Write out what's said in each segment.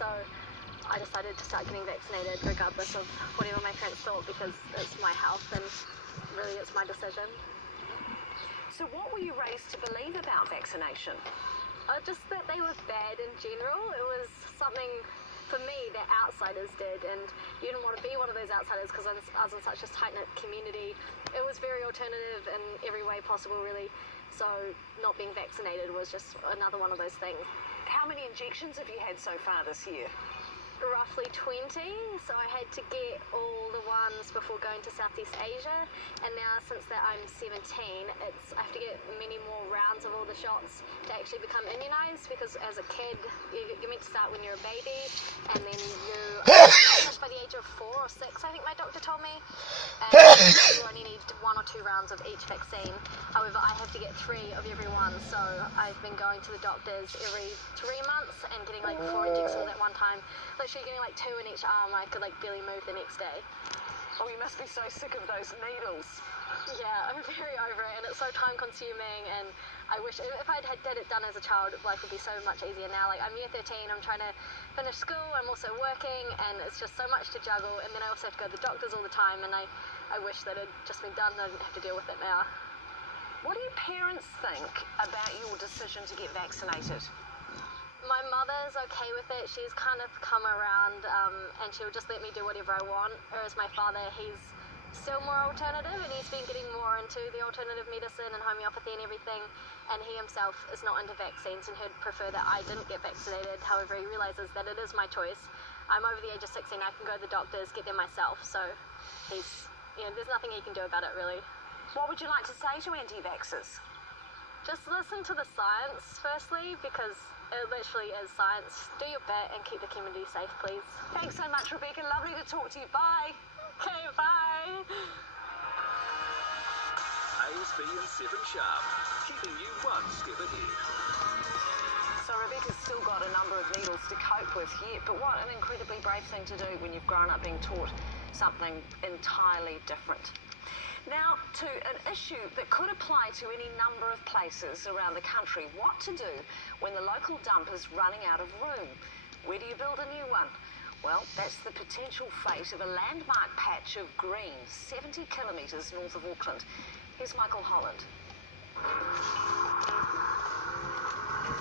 So I decided to start getting vaccinated regardless of whatever my parents thought, because it's my health and really it's my decision. So what were you raised to believe about vaccination? Just that they were bad in general. It was something, for me, that outsiders did, and you didn't want to be one of those outsiders because I was in such a tight-knit community. It was very alternative in every way possible, really. So not being vaccinated was just another one of those things. How many injections have you had so far this year? Roughly 20, so I had to get all the ones before going to Southeast Asia, and now since that I'm 17, I have to get many more rounds of all the shots to actually become immunised, because as a kid, you're meant to start when you're a baby, and then just by the age of 4 or 6, I think my doctor told me, and you only need 1 or 2 rounds of each vaccine. However, I have to get 3 of every one, so I've been going to the doctors every 3 months and getting like 4 injections at one time. Literally getting like 2 in each arm. I could like barely move the next day. Oh, you must be so sick of those needles. Yeah, I'm very over it, and it's so time consuming, and I wish if I'd had it done as a child, life would be so much easier now. Like, I'm year 13, I'm trying to finish school, I'm also working, and it's just so much to juggle, and then I also have to go to the doctors all the time, and I wish that it had just been done and I didn't have to deal with it now. What do your parents think about your decision to get vaccinated? My mother's okay with it. She's kind of come around, and she'll just let me do whatever I want. Whereas my father, he's still more alternative, and he's been getting more into the alternative medicine and homeopathy and everything. And he himself is not into vaccines, and he'd prefer that I didn't get vaccinated. However, he realizes that it is my choice. I'm over the age of 16. I can go to the doctors, get them myself. So there's nothing he can do about it, really. What would you like to say to anti-vaxxers? Just listen to the science, firstly, because it literally is science. Do your bit and keep the community safe, please. Thanks so much, Rebecca. Lovely to talk to you. Bye. Okay, bye. ASB and 7 Sharp, keeping you one step ahead. So Rebecca's still got a number of needles to cope with yet, but what an incredibly brave thing to do when you've grown up being taught something entirely different. Now, to an issue that could apply to any number of places around the country. What to do when the local dump is running out of room? Where do you build a new one? Well, that's the potential fate of a landmark patch of green 70 kilometres north of Auckland. Here's Michael Holland.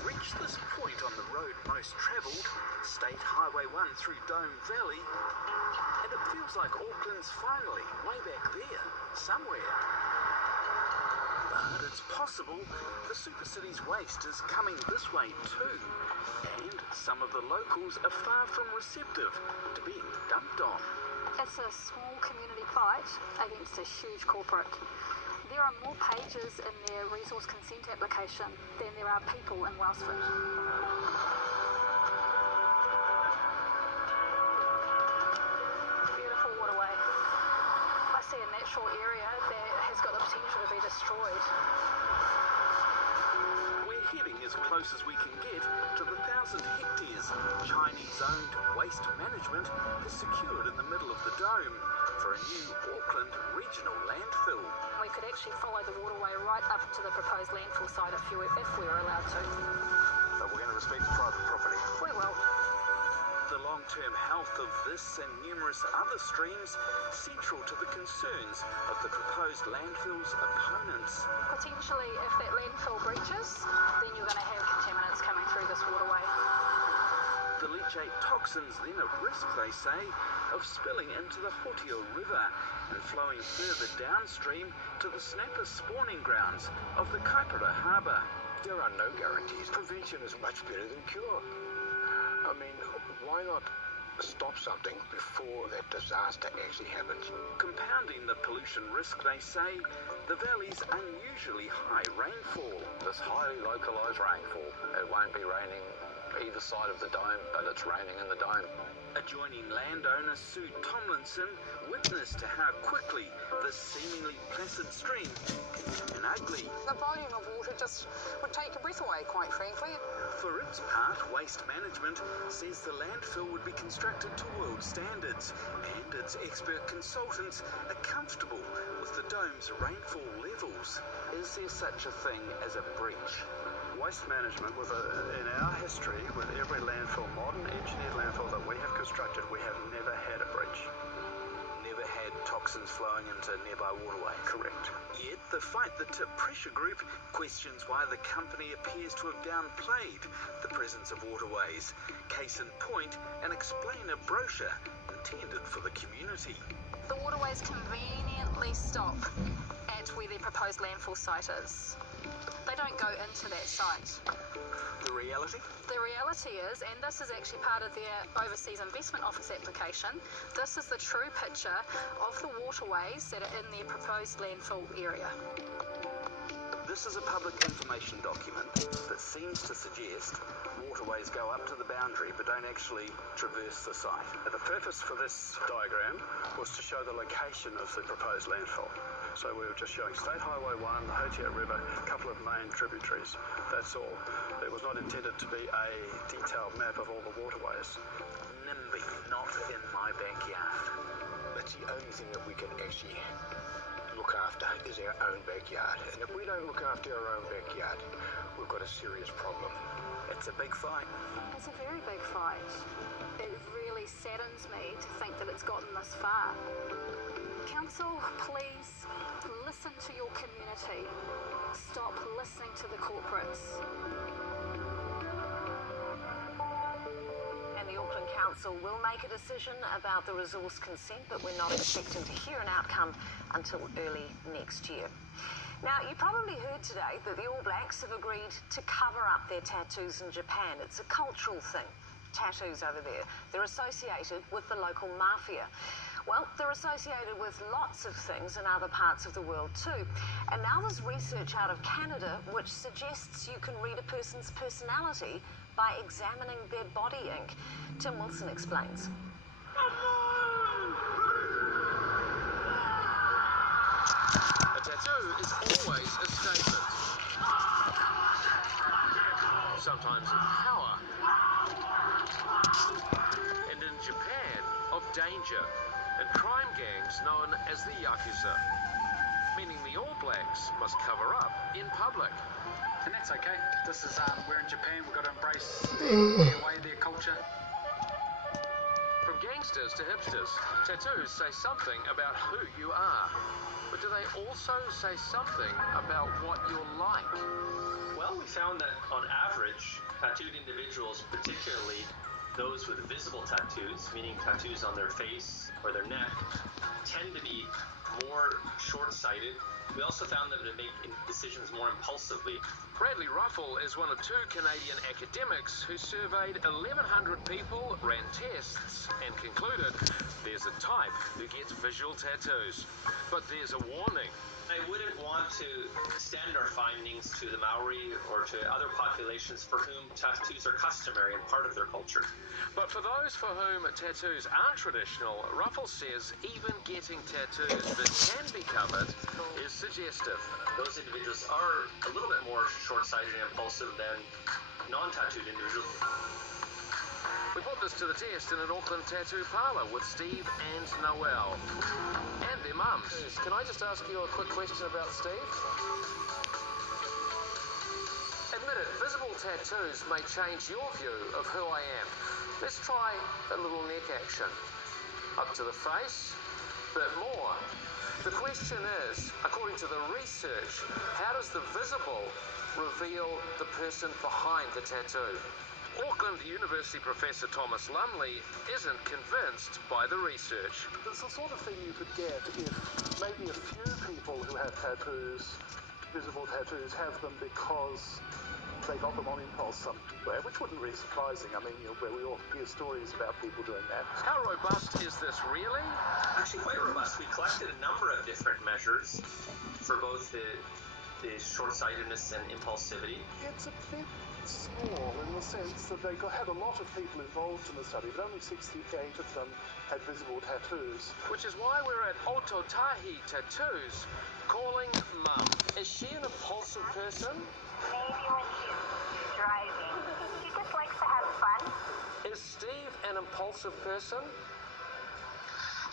Reach this point on the road most travelled, State Highway 1 through Dome Valley, and it feels like Auckland's finally way back there, somewhere. But it's possible the Supercity's waste is coming this way too, and some of the locals are far from receptive to being dumped on. It's a small community fight against a huge corporate. There are more pages in their resource consent application than there are people in Wellsford. Beautiful waterway. I see a natural area that has got the potential to be destroyed. We're heading as close as we can get to the 1,000 hectares Chinese-owned waste management has secured in the middle of the dome for a new Auckland regional landfill. We could actually follow the waterway right up to the proposed landfill site if we were allowed to. But we're going to respect private property. We will. The long-term health of this and numerous other streams central to the concerns of the proposed landfill's opponents. Potentially, if that landfill breaches, then you're going to have contaminants coming through this waterway. The leachate toxins then at risk, they say, of spilling into the Hotio River and flowing further downstream to the snapper spawning grounds of the Kaipara Harbour. There are no guarantees. Prevention is much better than cure. I mean, why not stop something before that disaster actually happens? Compounding the pollution risk, they say, the valley's unusually high rainfall. This highly localised rainfall, it won't be raining either side of the dome, but it's raining in the dome. Adjoining landowner Sue Tomlinson witnessed to how quickly this seemingly placid stream can turn ugly. The volume of water just would take your breath away, quite frankly. For its part, Waste Management says the landfill would be constructed to world standards, and its expert consultants are comfortable with the dome's rainfall levels. Is there such a thing as a breach? Waste management, in our history, with every landfill, modern engineered landfill constructed, we have never had a breach. Never had toxins flowing into nearby waterways. Correct. Yet the Fight the Tip pressure group questions why the company appears to have downplayed the presence of waterways. Case in point, an explainer brochure intended for the community. The waterways conveniently stop at where their proposed landfill site is. They don't go into that site. The reality? The reality is, and this is actually part of their Overseas Investment Office application, this is the true picture of the waterways that are in their proposed landfill area. This is a public information document that seems to suggest waterways go up to the boundary but don't actually traverse the site. The purpose for this diagram was to show the location of the proposed landfill. So we were just showing State Highway 1, the Hotia River, a couple of main tributaries. That's all. It was not intended to be a detailed map of all the waterways. NIMBY, not in my backyard. That's the only thing that we can actually look after is our own backyard. And if we don't look after our own backyard, we've got a serious problem. It's a big fight. It's a very big fight. It really saddens me to think that it's gotten this far. Council, please listen to your community. Stop listening to the corporates. And the Auckland Council will make a decision about the resource consent, but we're not expecting to hear an outcome until early next year. Now, you probably heard today that the All Blacks have agreed to cover up their tattoos in Japan. It's a cultural thing. Tattoos over there. They're associated with the local mafia. Well, they're associated with lots of things in other parts of the world too. And now there's research out of Canada which suggests you can read a person's personality by examining their body ink. Tim Wilson explains. A tattoo is always a statement. Sometimes of power. And in Japan, of danger. And crime gangs known as the Yakuza, meaning the All Blacks must cover up in public. And that's okay. This is, we're in Japan, we've got to embrace their way, their culture. From gangsters to hipsters, tattoos say something about who you are. But do they also say something about what you're like? Well, we found that on average, tattooed individuals, particularly those with visible tattoos, meaning tattoos on their face or their neck, tend to be more short-sighted. We also found them to make decisions more impulsively. Bradley Ruffle is one of 2 Canadian academics who surveyed 1,100 people, ran tests, and concluded there's a type who gets visual tattoos. But there's a warning. I wouldn't want to extend our findings to the Maori or to other populations for whom tattoos are customary and part of their culture. But for those for whom tattoos are traditional, Ruffle says even getting tattoos that can be covered is suggestive. Those individuals are a little bit more short-sighted and impulsive than non-tattooed individuals. We put this to the test in an Auckland tattoo parlour with Steve and Noelle. And their mums. Can I just ask you a quick question about Steve? Admit it, visible tattoos may change your view of who I am. Let's try a little neck action. Up to the face, bit more. The question is, according to the research, how does the visible reveal the person behind the tattoo? Auckland University Professor Thomas Lumley isn't convinced by the research. It's the sort of thing you could get if maybe a few people who have tattoos, visible tattoos, have them because they got them on impulse somewhere, which wouldn't be surprising. I mean, where we all hear stories about people doing that. How robust is this really? Actually quite robust. We collected a number of different measures for both the short-sightedness and impulsivity. It's a bit small in the sense that they had a lot of people involved in the study, but only 68 of them had visible tattoos. Which is why we're at Ototahi Tattoos calling Mum. Is she an impulsive person? Maybe when she's driving. She just likes to have fun. Is Steve an impulsive person?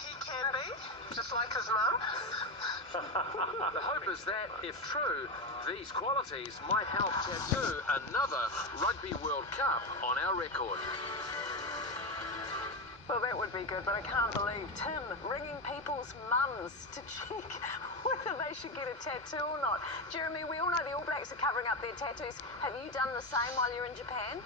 He can be, just like his mum. The hope is that, if true, these qualities might help tattoo another Rugby World Cup on our record. be good, but I can't believe Tim ringing people's mums to check whether they should get a tattoo or not. Jeremy, we all know the All Blacks are covering up their tattoos. Have you done the same while you're in Japan?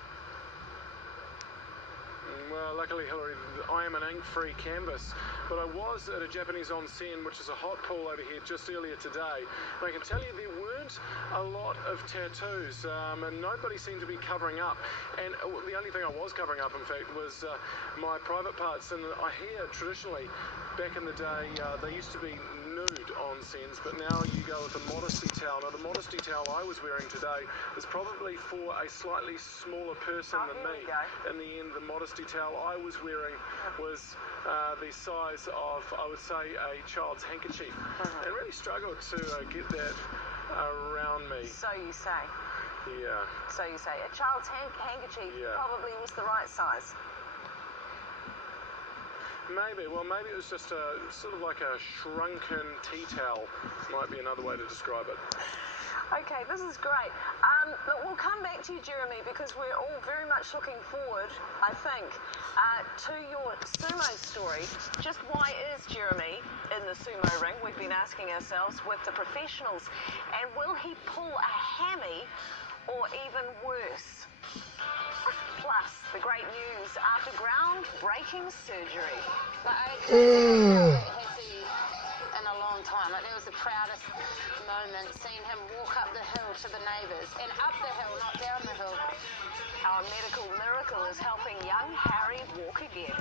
Well, luckily, Hillary, I am an ink-free canvas, but I was at a Japanese onsen, which is a hot pool over here, just earlier today. And I can tell you there weren't a lot of tattoos, and nobody seemed to be covering up. And the only thing I was covering up, in fact, was my private parts. And I hear traditionally, back in the day, they used to be nude onsens, but now you go with a modesty towel. Now, the modesty towel I was wearing today is probably for a slightly smaller person than me. In the end, the modesty towel I was wearing was the size of, I would say, a child's handkerchief, and really struggled to get that around me. So you say? Yeah. So you say. A child's handkerchief probably was the right size. Maybe. Well, maybe it was just a sort of like a shrunken tea towel, might be another way to describe it. Okay, this is great. But we'll come back to you, Jeremy, because we're all very much looking forward, I think, to your sumo story. Just why is Jeremy in the sumo ring? We've been asking ourselves with the professionals. And will he pull a hammy or even worse? Plus, the great news after groundbreaking surgery. In a long time. Like, that was the proudest moment, seeing him walk up the hill to the neighbours, and up the hill, not down the hill. Our medical miracle is helping young Harry walk again.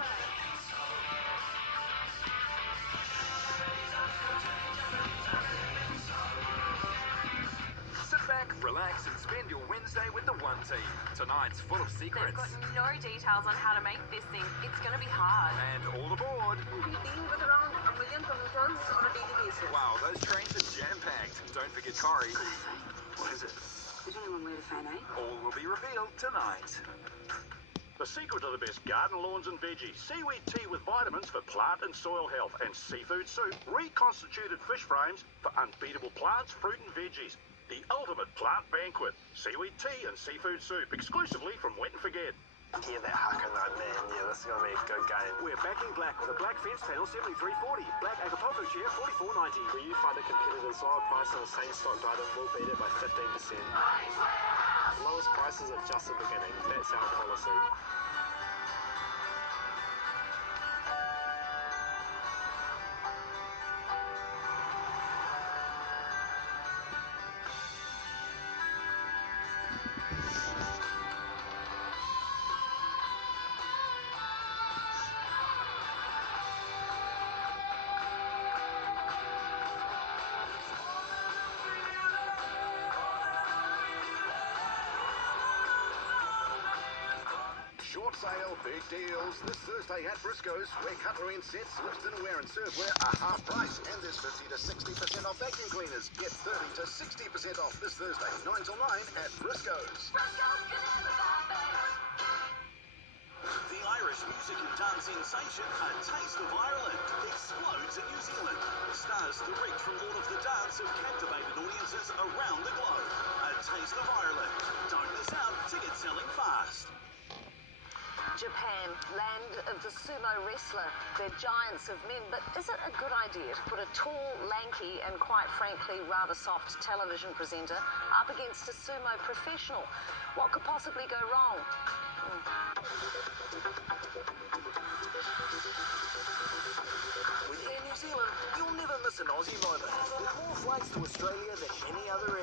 Sit back, relax, and spend your Wednesday with the One Team. Tonight's full of secrets. They've got no details on how to make this thing. It's going to be hard. And all aboard. We deal with around 1 million commuters on a daily basis. Wow, those trains are jam-packed. Don't forget Corrie. What is it? There's only one way to find out. All will be revealed tonight. The secret to the best garden lawns and veggies. Seaweed tea with vitamins for plant and soil health. And seafood soup. Reconstituted fish frames for unbeatable plants, fruit and veggies. The ultimate plant banquet. Seaweed tea and seafood soup. Exclusively from Wet and Forget. Hear that haka note, man. Yeah, this is going to be a good game. We're backing black with a black fence panel, 73.40. Black Acapulco chair, 44.90. Will you find a competitor's lower price on the same stock item will beat it by 15%? Lowest prices are just the beginning. That's our policy. Short sale, big deals. This Thursday at Briscoe's, where cutlery and sets, lift dinnerware and serveware are half price. And there's 50 to 60% off vacuum cleaners. Get 30 to 60% off this Thursday, 9 till 9 at Briscoe's. The Irish music and dance sensation, A Taste of Ireland, explodes in New Zealand. Stars direct from Lord of the Dance have captivated audiences around the globe. A Taste of Ireland. Don't miss out. Tickets selling fast. Japan, land of the sumo wrestler. They're giants of men, but is it a good idea to put a tall, lanky, and quite frankly rather soft television presenter up against a sumo professional? What could possibly go wrong? With Air New Zealand, you'll never miss an Aussie moment. With more flights to Australia than any other